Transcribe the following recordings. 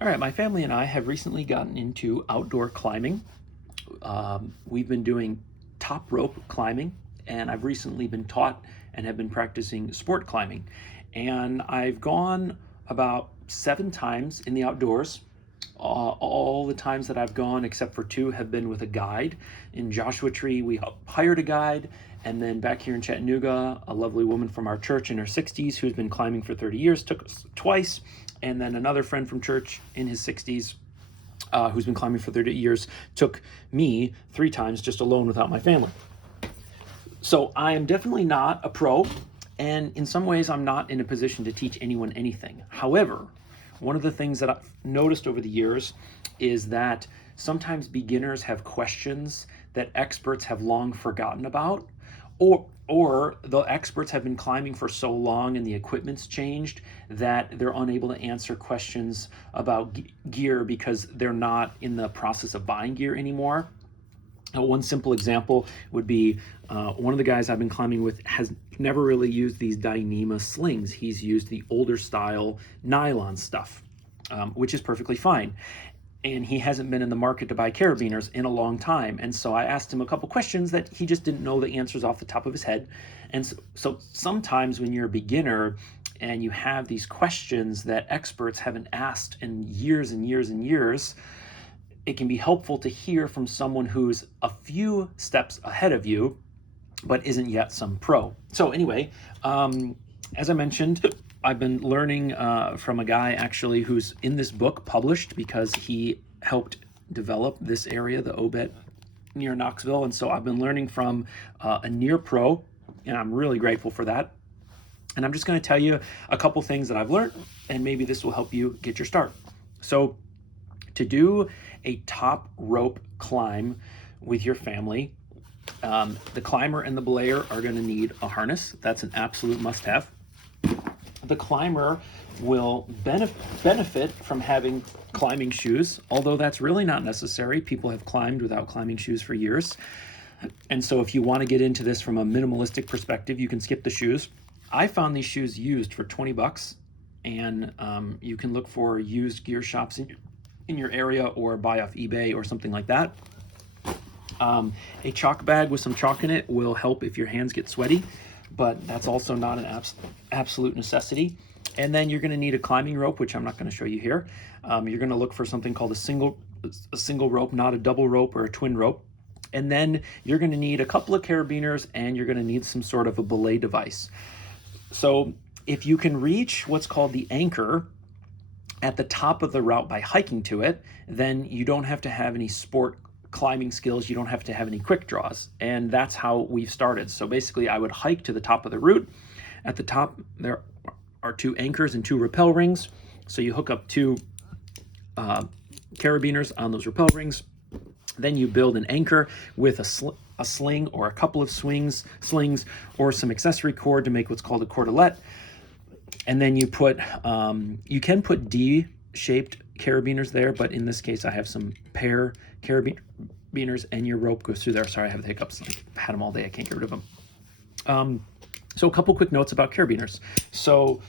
All right, my family and I have recently gotten into outdoor climbing. We've been doing top rope climbing, and I've recently been taught and have been practicing sport climbing. And I've gone about 7 times in the outdoors. All the times that I've gone, except for 2, have been with a guide. In Joshua Tree, we hired a guide, and then back here in Chattanooga, a lovely woman from our church in her 60s who's been climbing for 30 years took us twice, and then another friend from church in his 60s who's been climbing for 30 years took me 3 times just alone without my family. So I am definitely not a pro, and in some ways I'm not in a position to teach anyone anything. However, one of the things that I've noticed over the years is that sometimes beginners have questions that experts have long forgotten about, or the experts have been climbing for so long and the equipment's changed that they're unable to answer questions about gear because they're not in the process of buying gear anymore. One simple example would be one of the guys I've been climbing with has never really used these Dyneema slings. He's used the older style nylon stuff, which is perfectly fine. And he hasn't been in the market to buy carabiners in a long time. And so I asked him a couple questions that he just didn't know the answers off the top of his head. And so sometimes when you're a beginner and you have these questions that experts haven't asked in years and years and years, it can be helpful to hear from someone who's a few steps ahead of you, but isn't yet some pro. So anyway, as I mentioned, I've been learning from a guy actually who's in this book published because he helped develop this area, the Obet near Knoxville. And so I've been learning from a near pro, and I'm really grateful for that. And I'm just going to tell you a couple things that I've learned, and maybe this will help you get your start. So to do a top rope climb with your family, the climber and the belayer are going to need a harness. That's an absolute must-have. The climber will benefit from having climbing shoes, although that's really not necessary. People have climbed without climbing shoes for years. And so if you want to get into this from a minimalistic perspective, you can skip the shoes. I found these shoes used for $20, and you can look for used gear shops in your area or buy off eBay or something like that. A chalk bag with some chalk in it will help if your hands get sweaty, but that's also not an absolute necessity. And then you're going to need a climbing rope, which I'm not going to show you here. You're going to look for something called a single rope, not a double rope or a twin rope. And then you're going to need a couple of carabiners, and you're going to need some sort of a belay device. So if you can reach what's called the anchor at the top of the route by hiking to it, then you don't have to have any sport climbing skills. You don't have to have any quick draws. And that's how we've started. So basically I would hike to the top of the route. At the top, there are 2 anchors and 2 rappel rings. So you hook up 2 carabiners on those rappel rings. Then you build an anchor with a sling or a couple of slings or some accessory cord to make what's called a cordelette. And then you can put D-shaped carabiners there, but in this case I have some pair carabiners and your rope goes through there. Sorry, I have the hiccups. I've had them all day. I can't get rid of them. So a couple quick notes about carabiners. So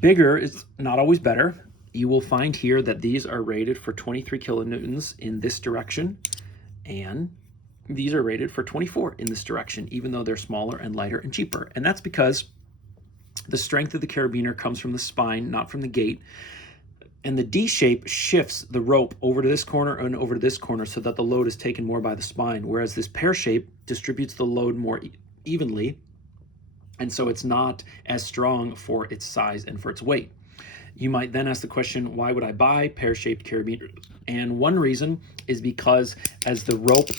bigger is not always better. You will find here that these are rated for 23 kilonewtons in this direction, and these are rated for 24 in this direction, even though they're smaller and lighter and cheaper. And that's because the strength of the carabiner comes from the spine, not from the gate. And the D shape shifts the rope over to this corner and over to this corner so that the load is taken more by the spine, whereas this pear shape distributes the load more evenly, and so it's not as strong for its size and for its weight. You might then ask the question, why would I buy pear-shaped carabiners? And one reason is because as the rope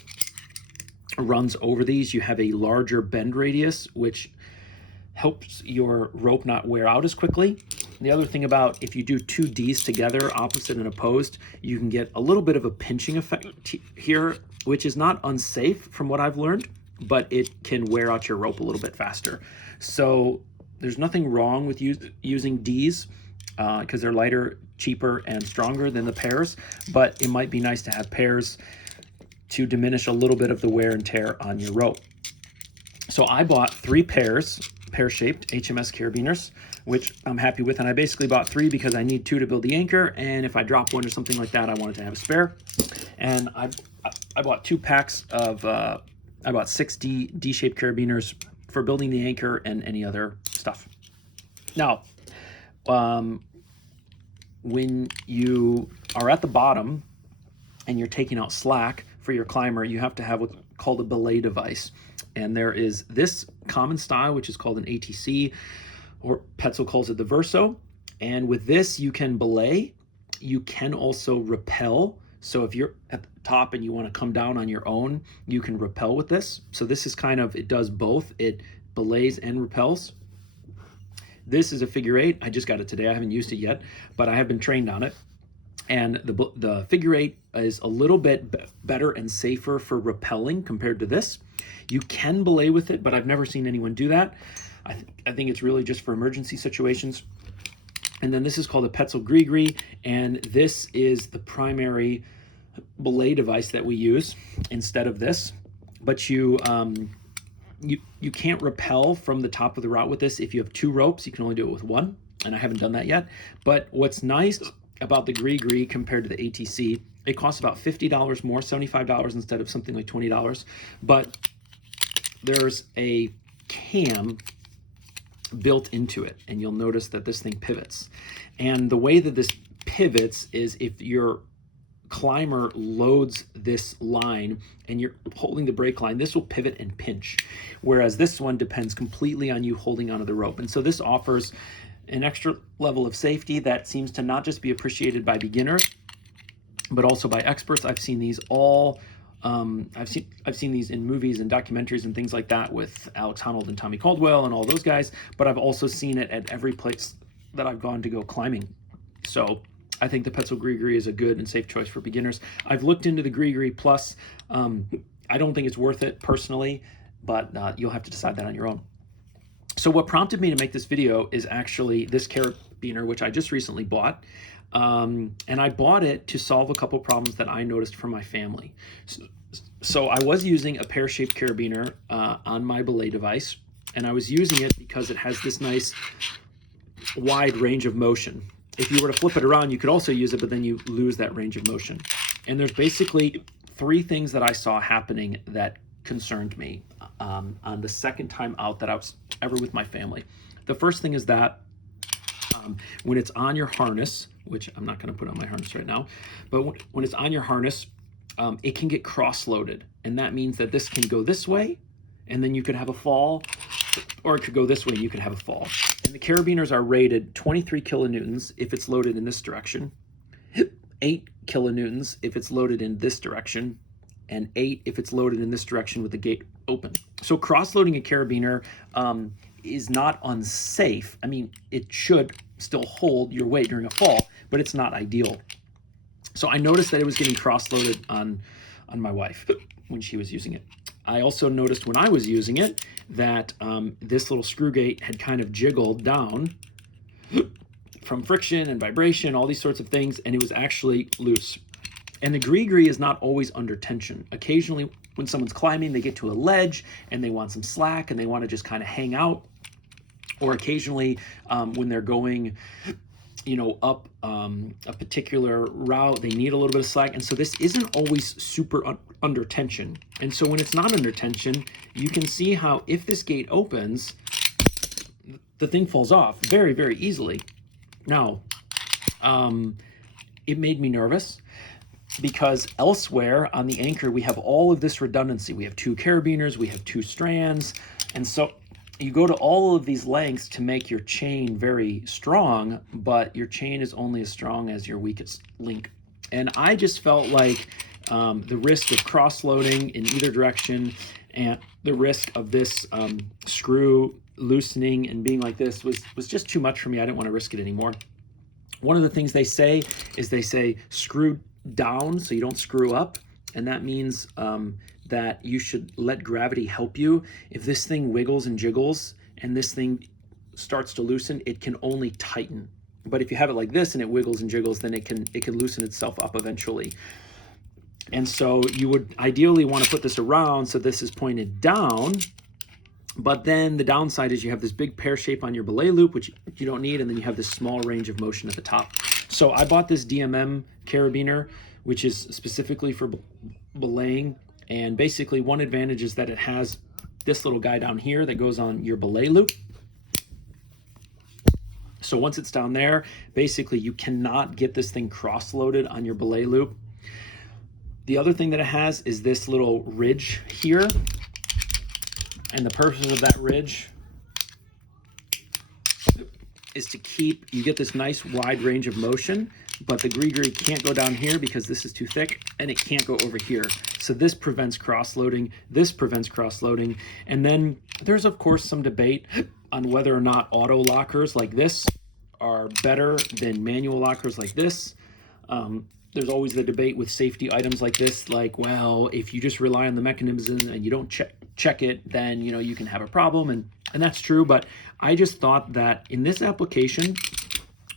runs over these, you have a larger bend radius, which helps your rope not wear out as quickly. The other thing about if you do 2 Ds together, opposite and opposed, you can get a little bit of a pinching effect here, which is not unsafe from what I've learned, but it can wear out your rope a little bit faster. So there's nothing wrong with using Ds because they're lighter, cheaper, and stronger than the pairs, but it might be nice to have pairs to diminish a little bit of the wear and tear on your rope. So I bought 3 pairs pear-shaped HMS carabiners, which I'm happy with. And I basically bought 3 because I need 2 to build the anchor. And if I drop one or something like that, I wanted to have a spare. And I bought 2 packs of, I bought 6 D-shaped carabiners for building the anchor and any other stuff. Now, when you are at the bottom and you're taking out slack for your climber, you have to have what's called a belay device. And there is this common style, which is called an ATC, or Petzl calls it the Verso. And with this, you can belay. You can also rappel. So if you're at the top and you want to come down on your own, you can rappel with this. So this is kind of, it does both. It belays and rappels. This is a figure 8. I just got it today. I haven't used it yet, but I have been trained on it. And the figure 8 is a little bit better and safer for rappelling compared to this. You can belay with it, but I've never seen anyone do that. I think it's really just for emergency situations. And then this is called a Petzl Grigri, and this is the primary belay device that we use instead of this. But you can't rappel from the top of the route with this. If you have 2 ropes, you can only do it with 1, and I haven't done that yet. But what's nice about the Grigri compared to the ATC, it costs about $50 more, $75 instead of something like $20. But there's a cam built into it, and you'll notice that this thing pivots. And the way that this pivots is if your climber loads this line and you're holding the brake line, this will pivot and pinch, whereas this one depends completely on you holding onto the rope. And so this offers an extra level of safety that seems to not just be appreciated by beginners, but also by experts. I've seen these all I've seen these in movies and documentaries and things like that with Alex Honnold and Tommy Caldwell and all those guys, but I've also seen it at every place that I've gone to go climbing. So I think the Petzl Grigri is a good and safe choice for beginners. I've looked into the Grigri Plus. I don't think it's worth it personally, but you'll have to decide that on your own. So what prompted me to make this video is actually this carabiner, which I just recently bought. And I bought it to solve a couple problems that I noticed from my family. So I was using a pear-shaped carabiner on my belay device, and I was using it because it has this nice wide range of motion. If you were to flip it around, you could also use it, but then you lose that range of motion. And there's basically 3 things that I saw happening that concerned me on the second time out that I was ever with my family. The first thing is that when it's on your harness, which I'm not going to put on my harness right now, but when it's on your harness, it can get cross-loaded. And that means that this can go this way, and then you could have a fall, or it could go this way and you could have a fall. And the carabiners are rated 23 kilonewtons if it's loaded in this direction, 8 kilonewtons if it's loaded in this direction, and 8 if it's loaded in this direction with the gate open. So cross-loading a carabiner is not unsafe. I mean, it should still hold your weight during a fall, but it's not ideal. So I noticed that it was getting cross-loaded on my wife when she was using it. I also noticed when I was using it that this little screw gate had kind of jiggled down from friction and vibration, all these sorts of things, and it was actually loose. And the Grigri is not always under tension. Occasionally, when someone's climbing, they get to a ledge and they want some slack and they want to just kind of hang out. Or occasionally, when they're going, up a particular route, they need a little bit of slack. And so this isn't always super under tension. And so when it's not under tension, you can see how if this gate opens, the thing falls off very, very easily. Now, it made me nervous, because elsewhere on the anchor, we have all of this redundancy. We have 2 carabiners, we have 2 strands. And so you go to all of these lengths to make your chain very strong, but your chain is only as strong as your weakest link. And I just felt like the risk of cross-loading in either direction and the risk of this screw loosening and being like this was just too much for me. I didn't want to risk it anymore. One of the things they say is screw down so you don't screw up, and that means that you should let gravity help you. If this thing wiggles and jiggles and this thing starts to loosen, it can only tighten. But if you have it like this and it wiggles and jiggles, then it can loosen itself up eventually. And so you would ideally want to put this around so this is pointed down, But then the downside is you have this big pear shape on your belay loop, which you don't need, and then you have this small range of motion at the top. So I bought this DMM carabiner, which is specifically for belaying. And basically one advantage is that it has this little guy down here that goes on your belay loop. So once it's down there, basically you cannot get this thing cross-loaded on your belay loop. The other thing that it has is this little ridge here. And the purpose of that ridge is to keep, you get this nice wide range of motion, but the gree-gree can't go down here because this is too thick, and it can't go over here. So this prevents cross-loading, this prevents cross-loading. And then there's of course some debate on whether or not auto lockers like this are better than manual lockers like this. There's always the debate with safety items like this, like, well, if you just rely on the mechanism and you don't check it, then you can have a problem, and that's true. But I just thought that in this application,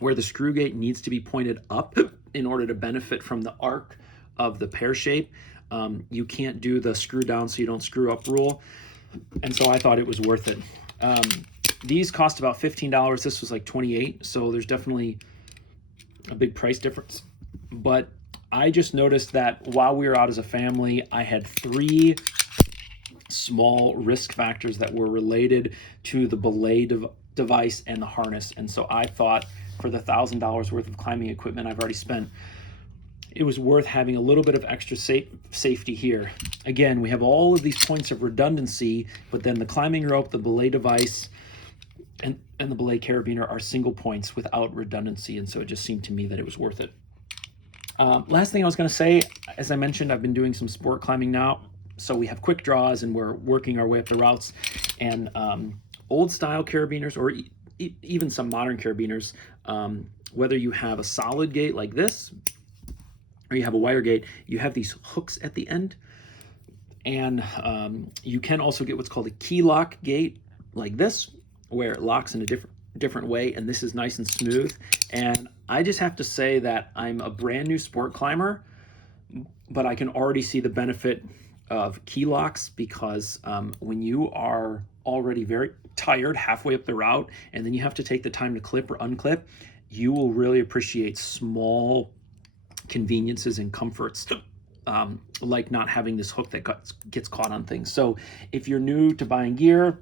where the screw gate needs to be pointed up in order to benefit from the arc of the pear shape, you can't do the screw down so you don't screw up rule, and so I thought it was worth it. These cost about $15. This was like $28, so there's definitely a big price difference. But I just noticed that while we were out as a family, I had 3 small risk factors that were related to the belay device and the harness. And so I thought for the $1,000 worth of climbing equipment I've already spent, it was worth having a little bit of extra safety here. Again, we have all of these points of redundancy, but then the climbing rope, the belay device, and the belay carabiner are single points without redundancy. And so it just seemed to me that it was worth it. Last thing I was going to say, as I mentioned, I've been doing some sport climbing now. So we have quick draws and we're working our way up the routes. And old style carabiners, or even some modern carabiners, whether you have a solid gate like this or you have a wire gate, you have these hooks at the end. And you can also get what's called a key lock gate like this, where it locks in a different way, and this is nice and smooth. And I just have to say that I'm a brand new sport climber, but I can already see the benefit of key locks, because when you are already very tired halfway up the route and then you have to take the time to clip or unclip, you will really appreciate small conveniences and comforts, like not having this hook that gets caught on things. So if you're new to buying gear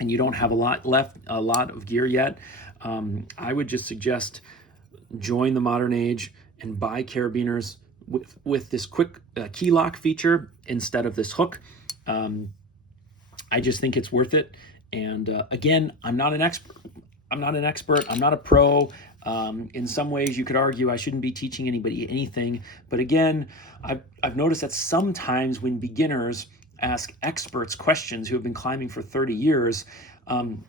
and you don't have a lot of gear yet, I would just suggest join the modern age and buy carabiners with this quick key lock feature instead of this hook. I just think it's worth it. And again, I'm not an expert. I'm not a pro. In some ways, you could argue I shouldn't be teaching anybody anything. But again, I've noticed that sometimes when beginners ask experts questions who have been climbing for 30 years,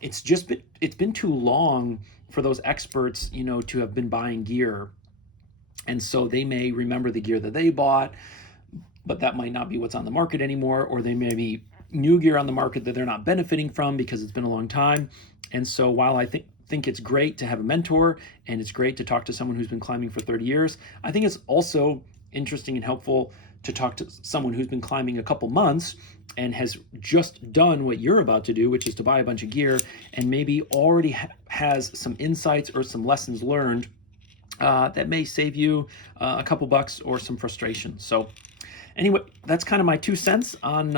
it's been too long for those experts, to have been buying gear. And so they may remember the gear that they bought, but that might not be what's on the market anymore, or they may be new gear on the market that they're not benefiting from because it's been a long time. And so while I think it's great to have a mentor and it's great to talk to someone who's been climbing for 30 years, I think it's also interesting and helpful to talk to someone who's been climbing a couple months and has just done what you're about to do, which is to buy a bunch of gear, and maybe already has some insights or some lessons learned that may save you a couple bucks or some frustration. So anyway, that's kind of my 2 cents on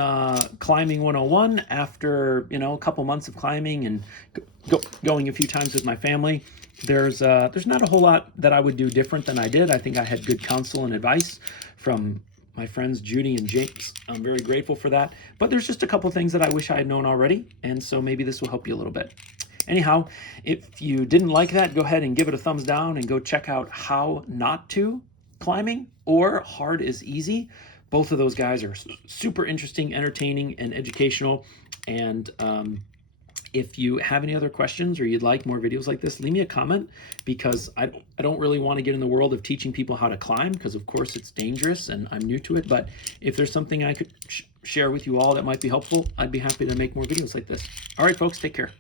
climbing 101 after, a couple months of climbing and going a few times with my family. There's not a whole lot that I would do different than I did. I think I had good counsel and advice from my friends Judy and James. I'm very grateful for that. But there's just a couple things that I wish I had known already, and so maybe this will help you a little bit. Anyhow, if you didn't like that, go ahead and give it a thumbs down and go check out How Not To Climbing or Hard is Easy. Both of those guys are super interesting, entertaining, and educational. And if you have any other questions or you'd like more videos like this, leave me a comment, because I don't really want to get in the world of teaching people how to climb, because of course it's dangerous and I'm new to it. But if there's something I could share with you all that might be helpful, I'd be happy to make more videos like this. All right, folks, take care.